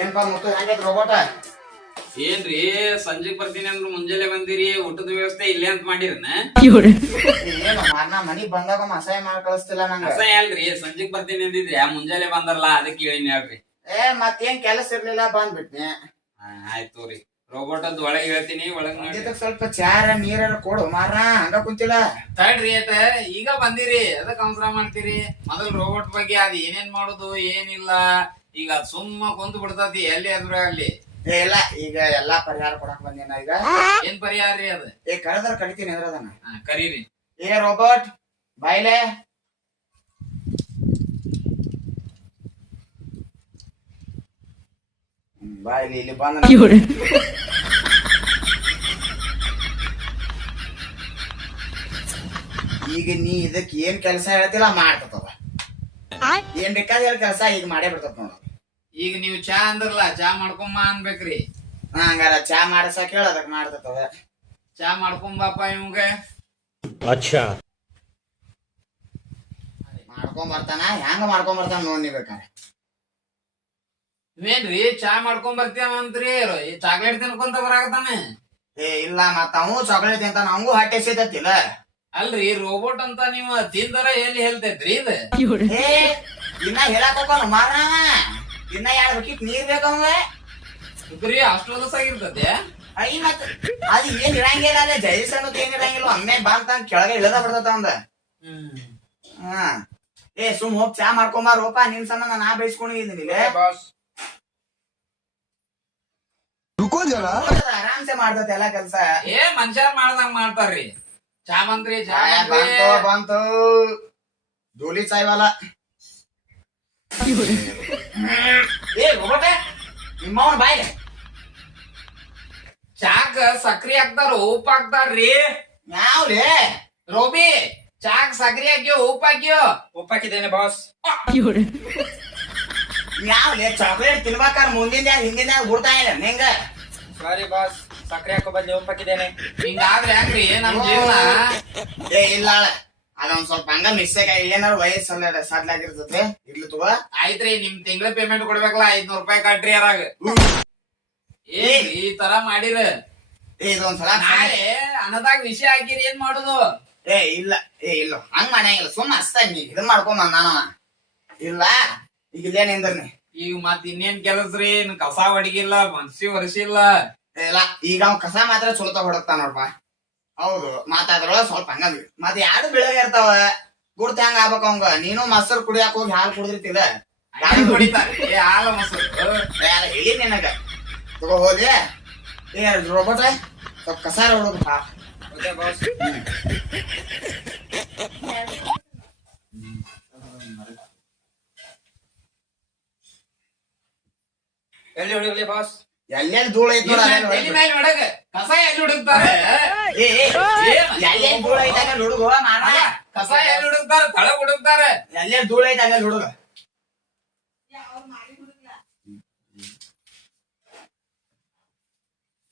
ಏನ್ಪಾ ಮುತ್ತು ಹೆಂಗೈತಿ ರೋಬೋಟ ಏನ್ರಿ ಸಂಜೆಗ್ ಬರ್ತೀನಿ ಅಂದ್ರ ಮುಂಜಾನೆ ಬಂದಿರಿ ಊಟದ ವ್ಯವಸ್ಥೆ ಇಲ್ಲೇ ಅಂತ ಮಾಡಿರನ ಏನು ಮಾರ್ನ ಮನಿಗ್ ಬಂದಾಗ ಅಸಹ್ಯ ಮಾಡಿ ಕಳಿಸ್ತಿಲ್ಲ ನಂಗ. ಅಸಹ್ಯ ಅಲ್ರಿ ಸಂಜೆಗ್ ಬರ್ತೀನಿ ಅಂದಿದ್ರಿ ಆ ಮುಂಜಾನೆ ಬಂದಾರಲ್ಲ ಅದಕ್ಕೆ ಹೇಳಿನಿ ಹೇಳ್ರಿ. ಏ ಮತ್ತೇನ್ ಕೆಲಸ ಇರ್ಲಿಲ್ಲ ಬಂದ್ಬಿಟ್ನೆ ಆಯ್ತು ರೀ ರೋಬೋಟ್ ಅದ್ ಒಳಗ್ ಹೇಳ್ತೀನಿ ಒಳಗ್ ನೋಡಿ. ಇದಕ್ ಸ್ವಲ್ಪ ಚಾರ ನೀರ ಕೊಡು ಮಾರ ಹಂಗ ಕುಂತಿಲ್ಲ. ತಡ್ರಿ ಆಯ್ತ ಈಗ ಬಂದಿರಿ ಅದಕ್ಕೆ ಅವಸರ ಮಾಡ್ತೀರಿ? ಮೊದಲ್ ರೋಬೋಟ್ ಬಗ್ಗೆ ಅದ್ ಏನೇನ್ ಮಾಡುದು ಏನಿಲ್ಲ. ಈಗ ಅದ್ ಸುಮ್ಮ ಕುಂತ ಬಿಡ್ತತಿ ಎಲ್ಲಿ ಅದ್ರ ಅಲ್ಲಿ ಏ ಇಲ್ಲ ಈಗ ಎಲ್ಲಾ ಪರಿಹಾರ ಕೊಡಕ್ ಬಂದೇನ ಈಗ. ಏನ್ ಪರಿಹಾರ ರೀ ಅದ? ಏ ಕರೆದ್ರ ಕಡಿತೀನಿ ಅದನ್ನ ಹಾ, ಕರೀರಿ. ಏ ರೋಬೋಟ್ ಬಾಯ್ಲೆ. ಹ್ಮ್, ಬಾಯ್ಲಿ ಇಲ್ಲಿ ಬಂದ ಈಗ ನೀ ಇದಕ್ ಏನ್ ಕೆಲಸ ಹೇಳ್ತಿಲ್ಲ ಮಾಡ್ತದ ಏನ್ ಬೇಕಾದ ಹೇಳಿ ಕೆಲಸ ಈಗ ಮಾಡೇ ಬಿಡ್ತದ ನೋಡು ಈಗ ನೀವು ಚಾ ಅಂದ್ರಲ್ಲ ಚಾ ಮಾಡ್ಕೊಂಬ ಅನ್ಬೇಕ್ರಿ. ಹಂಗಾರ ಚಾ ಮಾಡಸಾಕ ಹೇಳ ಅದಕ್ಕೆ ಮಾಡ್ತದ ಚಾ ಮಾಡ್ಕೊಂಬಪ್ಪ ಇವಂಗ. ಅಚ್ಚಾ. ಬರ್ತಾನ ಹೆಂಗ ಮಾಡ್ಕೊಂಬರ್ತಾನ ನೋಡಿ ಬೇಕಾರೆ. ಏನ್ರಿ ಚಾ ಮಾಡ್ಕೊಂಬರ್ತೀವಂತ್ರಿ ಚಾಕ್ಲೇಟ್ ತಿನ್ಕೊಂತ ಬರಾಕತ್ತಾನೆ? ಏ ಇಲ್ಲ ಮತ್ತ ಅವು ಚಾಕ್ಲೇಟ್ ತಿಂತಾನ ಅವಂಗೂ ಹಟ್ಟೆ ಸಿದ್ಧತಿಲ್ಲ ಅಲ್ರಿ ರೋಬೋಟ್ ಅಂತ ನೀವು ತಿಂದರ ಎಲ್ಲಿ ಹೇಳ್ತೈತ್ರಿ ಇದು? ಏ ಇನ್ನ ಹೇಳಕ್ ಮಾರ ಇನ್ನ ಎರಡು ಬಕಿಟ್ ನೀರ್ ಬೇಕಂದ್ರೆ ಬರೀ ಅಷ್ಟು ಆಗಿರ್ತದೆ. ಐ ಮತ್ ಅದು ಏನ್ ಇರಂಗಿಲ್ಲ ಅಲ್ಲೇ ಜೈಸ್ ಅನ್ನೋದು ಏನ್ ಇರಂಗಿಲ್ಲ ಒಮ್ಮೆ ಬಂತ ಕೆಳಗೆ ಇಳದ ಬಿಡ್ತದ ಅಂದ ಹಾ. ಏ ಸುಮ್ ಹೋಗಿ ಚಾ ಮಾಡ್ಕೊಂಬಾರೋಪ ನಿನ್ ಸಂಬಂಧ ನಾ ಬೈಸ್ಕೊಂಡಿದ್ದೀನಿ ಇಲ್ಲಿ. ಆರಾಮ್ಸೆ ಮಾಡ್ತೈತೆ ಎಲ್ಲಾ ಕೆಲ್ಸ. ಏ ಮನುಷ್ಯರ್ ಮಾಡ್ದಂಗ್ ಮಾಡ್ತಾರ್ರಿ. ಚಾ ಮಂತ್ರಿ ಚಾ ಬಂತು ಬಂತು. ಧೂಳಿ ಸಾಯ್ವಲ್ಲ ಏ ಹೋಗ್ಬಟ್ಟೆ ನಿಮ್ಮವನ್ ಬಾಯ್ಲೆ. ಚಾಕ್ ಸಕ್ರಿ ಹಾಕ್ತಾರ ಉಪ್ಪು ಹಾಕ್ತಾರ್ರಿ ಯಾವ್ರಿ ರೋಬಿ ಚಾಕ್ ಸಕ್ರಿ ಹಾಕ್ಯೋ ಉಪ್ಪು ಹಾಕ್ಯೋ. ಉಪ್ಪಾಕಿದ್ದೇನೆ ಬಾಸ್. ಯಾವ್ಲೆ? ಚಾಕ್ಲೇಟ್ ತಿನ್ಬೇಕಾರ್ ಮುಂದಿನ ಹಿಂದಿನ ಬಿಡ್ತಾ ಇಲ್ಲ ನಿಂಗ? Sorry boss. ಸಕ್ರಿ ಹಾಕೋ ಬದಲು ಉಪ್ಪಾಕಿದ್ದೇನೆ ಹಿಂಗಾದ್ರೆ ಯಾಕ್ರಿ ನಮ್ ಜೀವನ? ಏ ಇಲ್ಲ ಅದೊಂದ್ ಸ್ವಲ್ಪ ಹಂಗ ಮಿಸ್ಟೇಕ್ ಏನಾರ ವಯಸ್ಸಲ್ಲ ಸಾಧ್ಲಾಗಿರ್ತದೆ ಇರ್ಲಿ ತಗೋ. ಆಯ್ತ್ರಿ ನಿಮ್ ತಿಂಗಳ ಪೇಮೆಂಟ್ ಕೊಡ್ಬೇಕಲ್ಲ ಐದ್ನೂರ್ ರೂಪಾಯಿ ಕಟ್ರಿ ಯಾರಾಗ. ಏ ಈ ತರ ಮಾಡಿರ. ಇದೊಂದ್ಸಲ ನಾಳೆ ಅನ್ನದಾಗ ವಿಷಯ ಹಾಕಿರಿ ಏನ್ ಮಾಡುದು? ಏ ಇಲ್ಲ ಏ ಇಲ್ಲ ಹಂಗ ಮಾಡಂಗಿಲ್ಲ ಸುಮ್ಮ ಅಸ್ತ ನೀ ಇದನ್ ಮಾಡ್ಕೊಂಡ್ ನಾನು. ಇಲ್ಲ ಈಗ ಇಲ್ಲೇ ಎಂದ್ರಿ ಈಗ ಮತ್ ಇನ್ನೇನ್ ಕೆಲಸ್ರಿ? ರೀ ಕಸ ಹೊಡಿಗಿಲ್ಲ ಮನ್ಸಿ ಒರೆಸಿಲ್ಲ. ಇಲ್ಲ ಈಗ ಅವ್ ಕಸ ಮಾತ್ರ ಚುಲತ ಹೊಡಕ್ತಾನ ನೋಡ್ಪ. ಹೌದು ಮಾತಾದ್ರೊಳಗ ಸ್ವಲ್ಪ ಹಂಗಂದ್ರಿ ಮತ್ ಯಾರು ಬೆಳಗ್ಗೆ ಇರ್ತಾವ ಗುಡ್ತ ಹೆಂಗ ಆಗ್ಬೇಕ ಅವಂಗ? ನೀನು ಮೊಸರು ಕುಡಿಯಾಕ ಹೋಗಿ ಹಾಲು ಕುಡಿದಿರ್ತಿದ ಹಾಲು ಹೊಡಿತಾರ ಏ ಹಾಲು ಮೊಸರು. ಯಾರ ಹೇಳಿ ನಿನಗ? ತಗೋ ಹೋದೆ. ಏ ರೋಬೋಟ ಸ್ವಲ್ಪ ಕಸಾರ ಹೊಡೋದು ಪಾಪ ಎಲ್ಲಿ ಹೊಡಿರ್ಲಿ ಬಾಸ್? ಎಲ್ಲೆಲ್ಲಿ ಧೂಳ ಐತಿ ನೋಡ ಕಸ ಎಲ್ಲಿ ಹುಡುಕ್ತಾರೆ? ಧೂಳ ಹುಡುಗ ಮಾಡ ಅಲ್ಲ, ಕಸ ಎಲ್ಲಿ ಹುಡುಕ್ತಾರ? ತಳಗ್ ಹುಡುಕ್ತಾರೆ. ಎಲ್ಲೆಲ್ಲಿ ಧೂಳ ಹುಡುಗ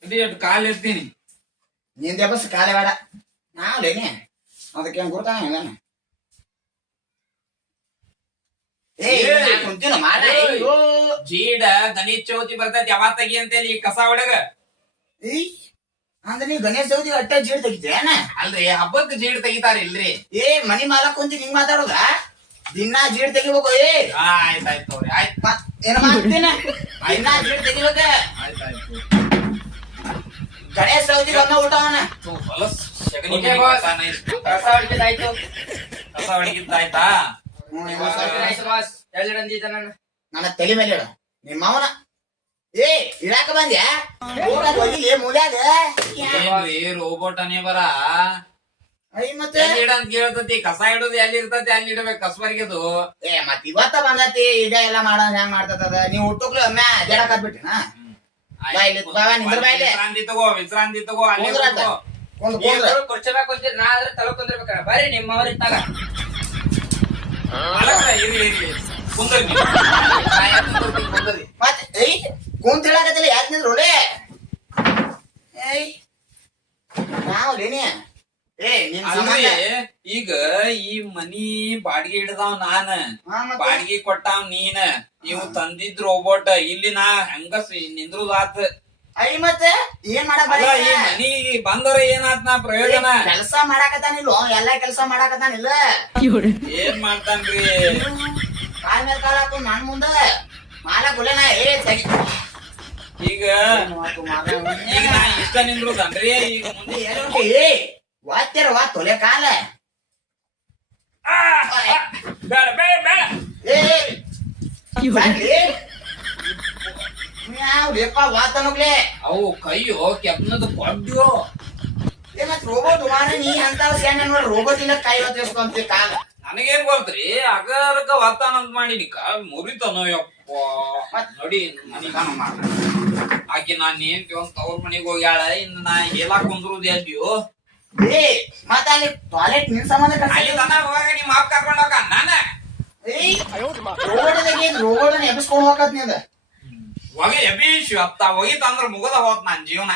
ಇದು ಕಾಲ್ ಎತ್ತೀನಿ? ನಿಂದೆ ಬಸ್ ಕಾಲೇ ಬೇಡ. ನಾವ್ಲೇನೆ ಅದಕ್ಕೆ ಗುರ್ತಾನ. ಅಯ್ಯೋ. ಜೀಡ ಗಣೇಶ ಚೌತಿ ಬರ್ತೈತಿ ಯಾವಾಗ ತೆಗಿ ಅಂತೇಳಿ ಕಸ ಹೊಡಗ ಅಂದ್ರೆ ನೀವು ಗಣೇಶ ಚೌತಿ ಅಟ್ಟ ಜೀಡ್ ತೆಗಿತೇನ ಅಲ್ರಿ ಹಬ್ಬಕ್ಕೆ ಜೀಡ್ ತೆಗಿತಾರ ಇಲ್ರಿ ಏ ಮನಿ ಮಾಲಕ್ ಕುಂತಿ ನಿಂಗ್ ಮಾತಾಡೋದ? ದಿನ ಜೀಡ್ ತೆಗಿಬೇಕು ಏ. ಆಯ್ತಾಯ್ತು ತಗೋರಿ ಆಯ್ತು. ಮತ್ ಏನ ಮಾಡ್ತೀನ? ದಿನ ಜೀಡ್ ತೆಗಿಬೇಕ? ಆಯ್ತಾಯ್ತು ಗಣೇಶ ಚೌತಿ ಬಾಸ್. ಕಸಾನ ಇಷ್ಟು. ಕಸ ಹೊಡಿದಾಯ್ತು ನನ್ನ ತಲೆ ಮೇಲೆ ಹೇಳ. ನಿಮ್ಮ ಅವನ ಏ ಇರಾಕ ಬಂದ್ಯಾ? ಊರಾಗ ಹೋಗಿಲಿ ಮೂಲ್ಯಾಗ ಏನ್ರಿ ರೋಬೋಟ್ ಅನೇ ಬರ? ಐ ಮತ್ತೆ? ಎಲ್ಲಿ ಇಡ ಅಂತ ಕೇಳ್ತತಿ? ಕಸ ಇಡೋದು ಎಲ್ಲಿ ಇರ್ತತಿ? ಅಲ್ಲಿ ಇಡಬೇಕು ಕಸ್ಬರ್ಗಿದು. ಏ ಮತ್ ಇವತ್ತ ಬಂದತಿ ಇದ ಎಲ್ಲ ಮಾಡೋದ್ ಹೆಂಗ್ ಮಾಡ್ತದ ನೀವ್ ಹುಟ್ಟುಕ್ಲು ಒಮ್ಮೆ ಜಡಕ್ ಬಿಟ್ಟಿನ ಬಾ ಇಲ್ಲಿ, ಬಾ, ಬಾ, ನಿಂದ್ರ ಬಾ ವಿಶ್ರಾಂತಿ ತಗೋ ವಿಶ್ರಾಂತಿ ತಗೋ ಅಲ್ಲಿ ಕುಂದ್ರ. ಒಂದು ನಾ ಆದ್ರೆ ತಲೆ ಕುಂದಿರ್ಬೇಕಾರ ಬರ್ರಿ ನಿಮ್ಮವ್ರ ತಗ ಇರ್ಲಿ ಇರ್ಲಿ ಕುಂದ್ರಿ ನೀವು. ನಾ ಯಾಕ್ ಕುಂದ್ರತೀನಿ, ಕುಂದ್ರಿ. ಮತ್ ಏಯ್ ಕುಂತ ಹೇಳಕತ್ತಿಲ್ಲ ಯಾಕೆ ನಿಂದ್ರು ಏಯ್ ನಾವ್ ಲೇನಿ. ಏ ಈಗ ಈ ಮನಿ ಬಾಡಿಗೆ ಹಿಡ್ದಾವ್ ನಾನ. ಹಾ, ಮತ್ತೆ? ಬಾಡಿಗೆ ಕೊಟ್ಟಾವ್ ನೀನ. ನೀವು ತಂದಿದ್ ರೋಬೋಟ್ ಇಲ್ಲಿ ನಾ ಹೆಂಗ ನಿಂದ್ರದಾತ್. ಐ ಮತ್ತೆ? ಏನ್ ಮಾಡಕ್ ಅಲ್ಲ ಈ ಮನಿ ಬಂದರ ಏನಾತ್ ನಾ ಪ್ರಯೋಜನ? ಕೆಲಸ ಮಾಡಾಕತ್ತಾನಿಲ್ಲ ಎಲ್ಲಾ ಕೆಲಸ ಮಾಡಾಕತ್ತಾನಿಲ್ಲ ಏನ್ ಮಾಡ್ತಾನ್ರಿ? ಕಾಲ್ ಮೇಲೆ ಕಾಲ್ ನಾನ್ ನನ್ ಮುಂದ. ಮಾಲ ನಾ ಏ ತೆಗಿ ಈಗ ಈಗ ನಾ ಇಷ್ಟ ನಿಂದ್ರುದನ್ರಿ ಈಗ ಮುಂದೆ ವಾತ್ಯರ ವಾ ತೊಲೆ ಕಾಲ. ಬೇಡ ಬೇಡ ಬೇಡ. ಬೇಕಾ ವಾತನುಗ್ಲೆ ಅವು ಕೈಯೋ ಕೆಪ್ನದ ಕೊಡ್ಯೋ ಏ ಮತ್ ರೋಬೋಟ್ ಮಾರ ನೀ ಅಂತ ಸ್ಯಾಂಡ್ ನೋಡಿ ರೋಬೋಟ್ ಇಲ್ಲ ಕೈ ಹೊತ್ತಿಸ್ಕೊಂತಿ ಕಾಲ. ನನಗೇನ್ ಗೊತ್ತ್ರಿ ಅಗರಕ ವಾತಾನಂತ ಕಾಲ್ ಮುರಿತನೋ ಯಪ್ಪ. ನೋಡಿ ಮನಿಗಾನ ಮಾಡ ಆಕಿ ನಾನ್ ಏನ್ ಒಂದ್ ತವ್ರ ಮನೆಗೆ ಹೋಗ್ಯಾಳ ಇನ್ ನಾ ಎಲ್ಲ ಕುಂದ್ರುದ್ ಎಲ್ಲಿಯೋ. ಏ ಮತ್ತ ಅಲ್ಲಿ ಟಾಯ್ಲೆಟ್ ನಿನ್ ಸಂಬಂಧ ಅಲ್ಲಿ ಅಪ್ಪ ಕರ್ಕೊಂಡ್ ಹೋಗ ನಾನ? ಹೋಗತ್ ನೀದ ಹೋಗಿ ಹೋಗಿತ್ತಂದ್ರ ಮುಗದ ಹೋತ್ ನನ್ ಜೀವನ.